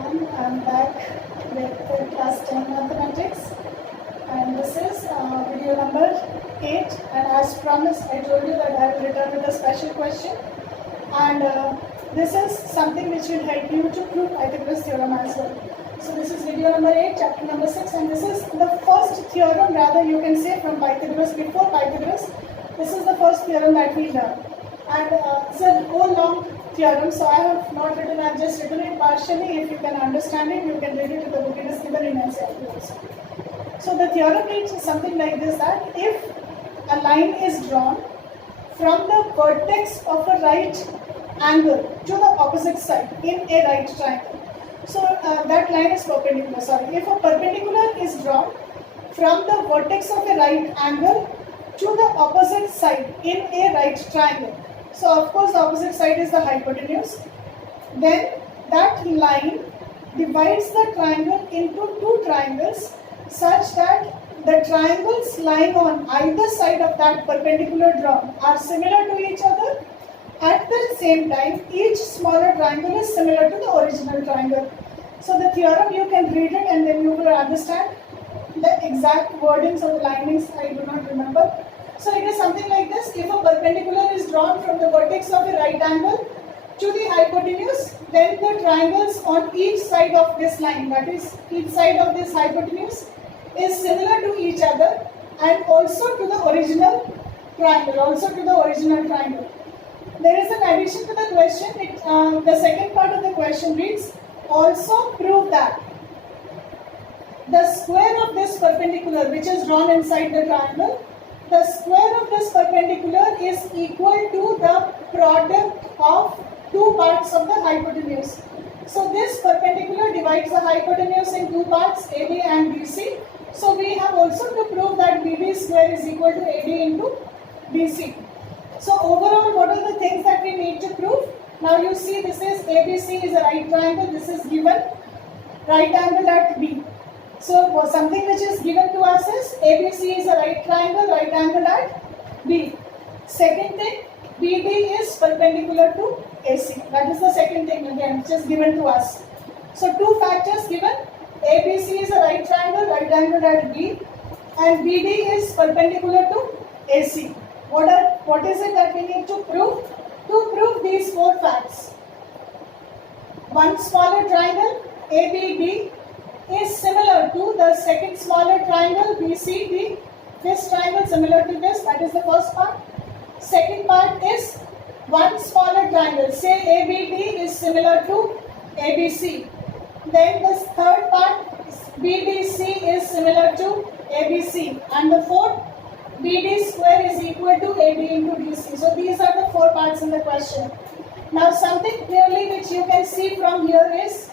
everyone. I'm back with class 10 mathematics, and this is video number 8. And as promised, I told you that I will return with a special question, and this is something which will help you to prove Pythagoras theorem as well. So this is video number 8, chapter number 6, and this is the first theorem, rather you can say, from Pythagoras. Before Pythagoras, this is the first theorem that we learn, and it's a whole long theorem, so I have not written, I have just written it partially. If you can understand it, you can read it in the book. It is given in NCERT also. So the theorem reads something like this, that if a line is drawn from the vertex of a right angle to the opposite side in a right triangle. So that line is perpendicular, sorry. If a perpendicular is drawn from the vertex of a right angle to the opposite side in a right triangle. So of course the opposite side is the hypotenuse. Then that line divides the triangle into two triangles such that the triangles lying on either side of that perpendicular drawn are similar to each other. At the same time, each smaller triangle is similar to the original triangle. So the theorem, you can read it and then you will understand the exact wordings of the linings. I do not remember. So it is something like this: if a perpendicular is drawn from the vertex of a right angle to the hypotenuse, then the triangles on each side of this line, that is, each side of this hypotenuse, is similar to each other and also to the original triangle. There is an addition to the question. The second part of the question reads, also prove that the square of this perpendicular which is drawn inside the triangle, the square of this perpendicular is equal to the product of two parts of the hypotenuse. So this perpendicular divides the hypotenuse in two parts, AB and BC. So we have also to prove that BD square is equal to AD into BC. So overall, what are the things that we need to prove? Now you see, this is ABC is a right triangle. This is given right angle at B. So something which is given to us is ABC is a right angle at B. Second thing, BD is perpendicular to AC. That is the second thing again which is given to us. So two factors given: ABC is a right angle at B, and BD is perpendicular to AC. What is it that we need to prove? To prove these four facts: one smaller triangle ABD is similar to the second smaller triangle BCD. This triangle similar to this, that is the first part. Second part is one smaller triangle, say ABD is similar to ABC. Then the third part, BDC is similar to ABC. And the fourth, BD square is equal to AD into BC. So these are the four parts in the question. Now something clearly which you can see from here is,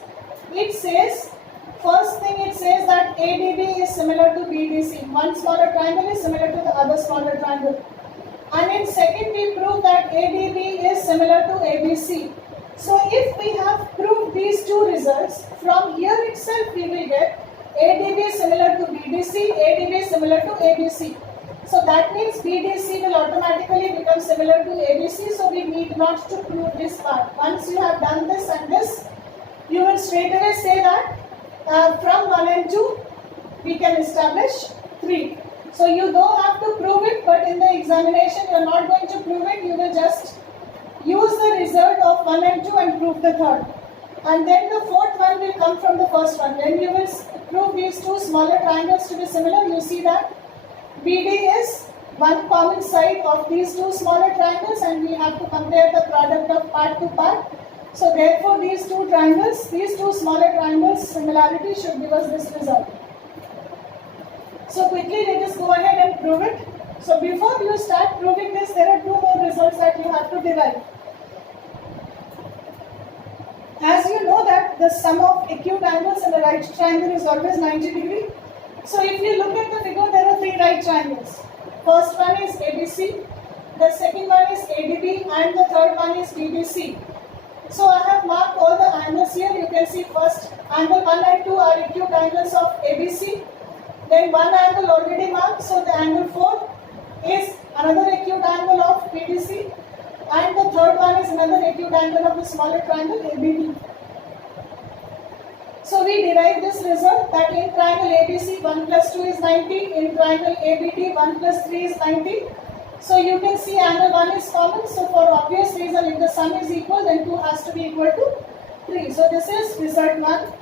it says, first thing it says that ADB is similar to BDC. One smaller triangle is similar to the other smaller triangle. And in second we prove that ADB is similar to ABC. So if we have proved these two results, from here itself we will get ADB similar to BDC, ADB similar to ABC. So that means BDC will automatically become similar to ABC, so we need not to prove this part. Once you have done this and this, you will straight away say that from 1 and 2 we can establish 3. So you don't have to prove it, but in the examination you are not going to prove it, you will just use the result of 1 and 2 and prove the third. And then the fourth one will come from the first one. When you will prove these two smaller triangles to be similar, you see that BD is one common side of these two smaller triangles, and we have to compare the product of part to part. So therefore these two smaller triangles similarity should give us this result. So quickly let us go ahead and prove it. So before you start proving this, there are two more results that you have to derive. As you know that the sum of acute angles in a right triangle is always 90 degrees. So if you look at the figure, there are three right triangles. First one is ABC, the second one is ADB, and the third one is BDC. So I have marked all the angles here. You can see first angle 1 and 2 are acute angles of ABC. Then one angle already marked, so the angle 4 is another acute angle of BDC, and the third one is another acute angle of the smaller triangle ABD. So we derive this result that in triangle ABC 1 plus 2 is 90, in triangle ABD 1 plus 3 is 90. So you can see angle 1 is common. So for obvious reason, if the sum is equal, then 2 has to be equal to 3. So this is result 1.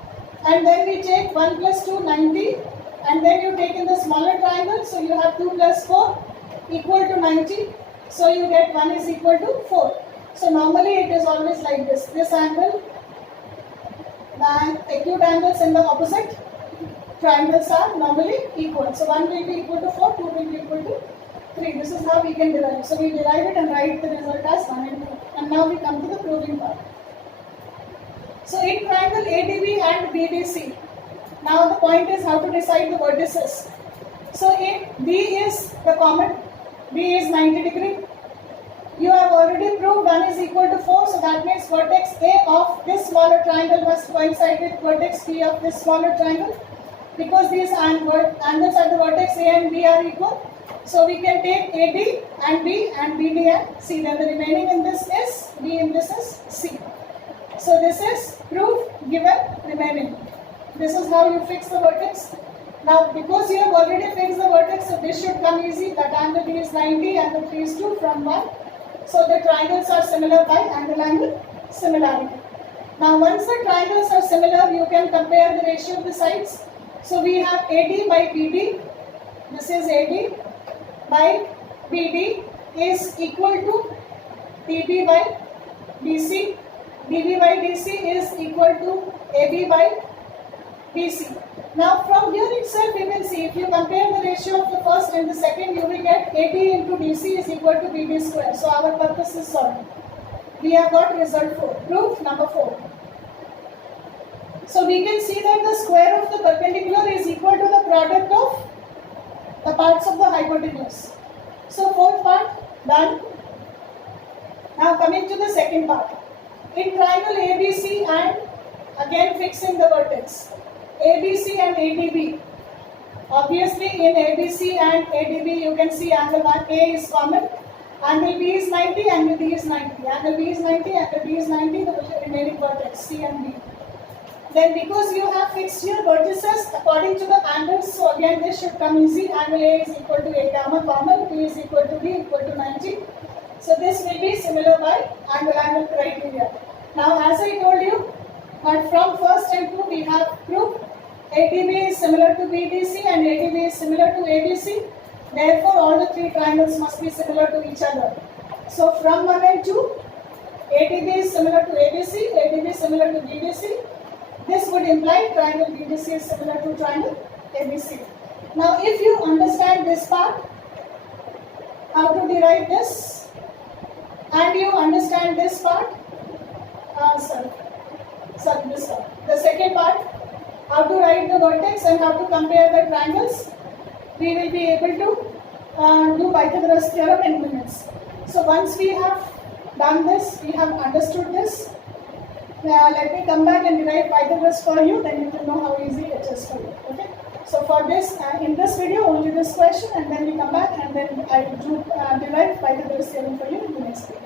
And then we take 1 plus 2, 90. And then you take in the smaller triangle. So you have 2 plus 4 equal to 90. So you get 1 is equal to 4. So normally it is always like this. This angle, the acute angles in the opposite triangles are normally equal. So 1 will be equal to 4, 2 will be equal to 3. This is how we can derive. So we derive it and write the result as 1 and 2. And now we come to the proving part. So in triangle ADB and BDC, now the point is how to decide the vertices. So in B is the common, B is 90 degree. You have already proved 1 is equal to 4, so that means vertex A of this smaller triangle must coincide with vertex B of this smaller triangle, because these angles at the vertex A and B are equal. So we can take AD and B and BD and C. Then the remaining in this is B, in this is C. So this is proof given remaining. This is how you fix the vertex. Now because you have already fixed the vertex, so this should come easy. That angle B is 90 and the 3 is 2 from 1. So the triangles are similar by angle-angle similarity. Now once the triangles are similar, you can compare the ratio of the sides. So we have AD by BD. This is AD by BD is equal to DB by DC. DB by DC is equal to AB by BC. Now from here itself you can see, if you compare the ratio of the first and the second, you will get AD into DC is equal to BD square. So our purpose is solved. We have got result 4. Proof number 4. So we can see that the square of the perpendicular is equal to the product of the parts of the hypotenuse. So fourth part done. Now coming to the second part. In triangle ABC and again fixing the vertex. ABC and ADB. Obviously in ABC and ADB you can see angle A is common. Angle B is 90, angle B is 90. Angle B is 90, angle B is 90, the remaining vertex C and B. Then because you have fixed your vertices according to the angles, so again this should come easy. Angle A is equal to A gamma common, B is equal to B equal to 90. So this will be similar by angle-angle criteria. Now as I told you, but from first and 2 we have proved ADB is similar to BDC and ADB is similar to ABC. Therefore all the 3 triangles must be similar to each other. So from 1 and 2, ADB is similar to ABC, ADB is similar to BDC. This would imply triangle BDC is similar to triangle ABC. Now if you understand this part, how to derive this, and you understand this part, this one. The second part, how to write the vertex and how to compare the triangles, we will be able to do Pythagoras theorem in minutes. So once we have done this, we have understood this. Let me come back and derive Pythagoras for you, then you will know how easy it is for you. Okay. So for this, in this video, only this question, and then we come back and then I will derive Pythagoras theorem for you in the next video.